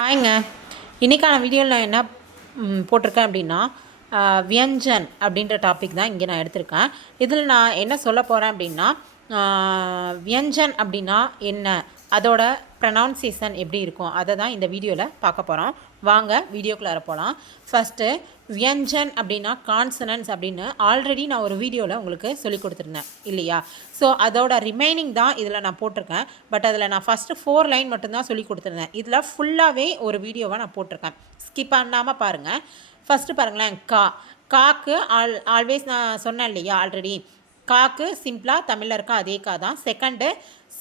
ஹாய்ங்க. இன்றைக்கான வீடியோவில் நான் என்ன போட்டிருக்கேன் அப்படின்னா, வியஞ்சன் அப்படின்ற டாபிக் தான் இங்கே நான் எடுத்திருக்கேன். இதில் நான் என்ன சொல்ல போகிறேன் அப்படின்னா, வியஞ்சன் அப்படின்னா என்ன, அதோட ப்ரனவுன்சியேஷன் எப்படி இருக்கும், அதை தான் இந்த வீடியோவில் பார்க்க போகிறோம். வாங்க வீடியோக்குள்ளார போகலாம். ஃபஸ்ட்டு வியஞ்சன் அப்படின்னா கான்சனன்ஸ் அப்படின்னு ஆல்ரெடி நான் ஒரு வீடியோவில் உங்களுக்கு சொல்லி கொடுத்துருந்தேன் இல்லையா? ஸோ அதோட ரிமைனிங் தான் இதில் நான் போட்டிருக்கேன். பட் அதில் நான் ஃபஸ்ட்டு 4 லைன் மட்டும்தான் சொல்லி கொடுத்துருந்தேன். இதில் ஃபுல்லாகவே ஒரு வீடியோவை நான் போட்டிருக்கேன். ஸ்கிப் பண்ணாமல் பாருங்கள். ஃபஸ்ட்டு பாருங்களேன், காக்கு ஆல்வேஸ் நான் சொன்னேன் இல்லையா ஆல்ரெடி, காக்கு சிம்பிளாக தமிழில் இருக்க அதே கா தான்.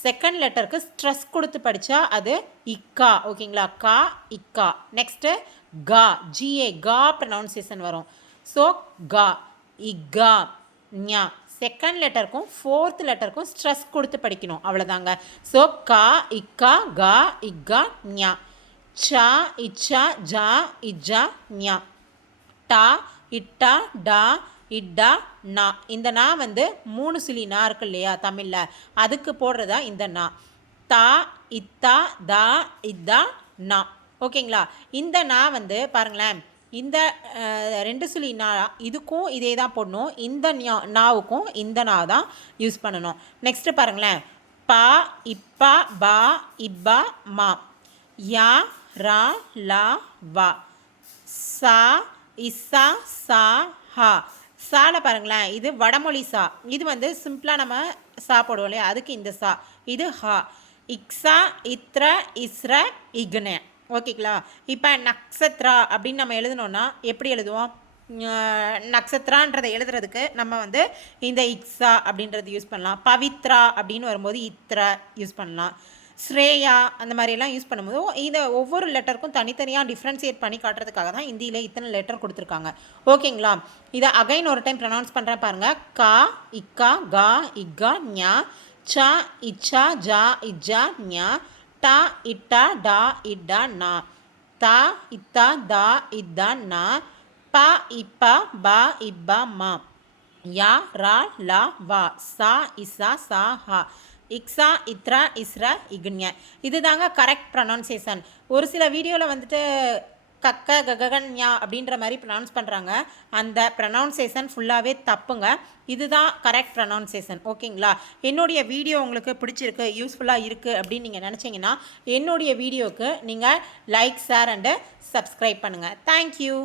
செகண்ட் லெட்டருக்கு ஸ்ட்ரெஸ் கொடுத்து படித்தா அது இக்கா. ஓகேங்களா? கா இக்கா. நெக்ஸ்ட்டு கா, ஜிஏ, கா ப்ரனவுன்சியேஷன் வரும். ஸோ கா, இக்கா, ஞா. செகண்ட் லெட்டருக்கும் ஃபோர்த் லெட்டருக்கும் ஸ்ட்ரெஸ் கொடுத்து படிக்கணும், அவ்வளோதாங்க. ஸோ கா இக்கா கா இக்கா ஞா. சா இச்சா ஜா இஜா ஞா. டா இட்டா டா இட்டா நா. இந்த நா வந்து 3 சுழி நா இருக்கு இல்லையா தமிழில், அதுக்கு போடுறதா இந்த நா. தா இத்தா தா இதா நா. ஓகேங்களா? இந்த நா வந்து பாருங்களேன், இந்த 2 சுழி நா இதுக்கும் இதே தான் போடணும். இந்த நாவுக்கும் இந்த நா தான் யூஸ் பண்ணணும். நெக்ஸ்ட்டு பாருங்களேன், பா இப்பா பா இப்பா மா. யா ரா லா வா. சா இசா சா ஹா. சால பாருங்களேன், இது வடமொழி சா. இது வந்து சிம்பிளாக நம்ம சா போடுவோம் இல்லையா, அதுக்கு இந்த சா. இது ஹா. இக்ஸா இத்ர இஸ்ர இக்ன. ஓகேங்களா? இப்போ நக்ஷத்ரா அப்படின்னு நம்ம எழுதணுன்னா எப்படி எழுதுவோம்? நக்ஷத்ரான்றதை எழுதுறதுக்கு நம்ம வந்து இந்த இக்ஸா அப்படின்றது யூஸ் பண்ணலாம். பவித்ரா அப்படின்னு வரும்போது இத்ர யூஸ் பண்ணலாம். ஸ்ரேயா அந்த மாதிரிலாம் யூஸ் பண்ணும்போது இதை ஒவ்வொரு லெட்டருக்கும் தனித்தனியாக டிஃப்ரென்ஷியேட் பண்ணி காட்டுறதுக்காக தான் ஹிந்தியில் இத்தனை லெட்டர் கொடுத்துருக்காங்க. ஓகேங்களா? இதை அகைன் ஒரு டைம் ப்ரனவுன்ஸ் பண்ணுறேன் பாருங்கள். கா இக்கா கா இக்கா ஞா. சா இச்சா ஜா இஜா ஞா. டா இட்டா டா இட்டா நா. தா இத்தா தா இதா நா. பா இப்பா பா இப்பா மா. யா ரா லா வா. சா இசா சா ஹா. இக்ஸா இத்ரா இஸ்ரா இக்ஞ. இது தாங்க கரெக்ட் ப்ரனவுன்சியேஷன். ஒரு சில வீடியோவில் வந்துட்டு கக்க ககன்யா அப்படின்ற மாதிரி ப்ரனவுன்ஸ் பண்ணுறாங்க. அந்த ப்ரனவுன்சியேஷன் ஃபுல்லாகவே தப்புங்க. இதுதான் கரெக்ட் ப்ரனவுன்சியேஷன். ஓகேங்களா? என்னுடைய வீடியோ உங்களுக்கு பிடிச்சிருக்கு, யூஸ்ஃபுல்லாக இருக்குது அப்படின்னு நீங்கள் நினச்சிங்கன்னா என்னுடைய வீடியோவுக்கு நீங்கள் லைக், ஷேர் அண்டு சப்ஸ்கிரைப் பண்ணுங்கள். தேங்க்யூ.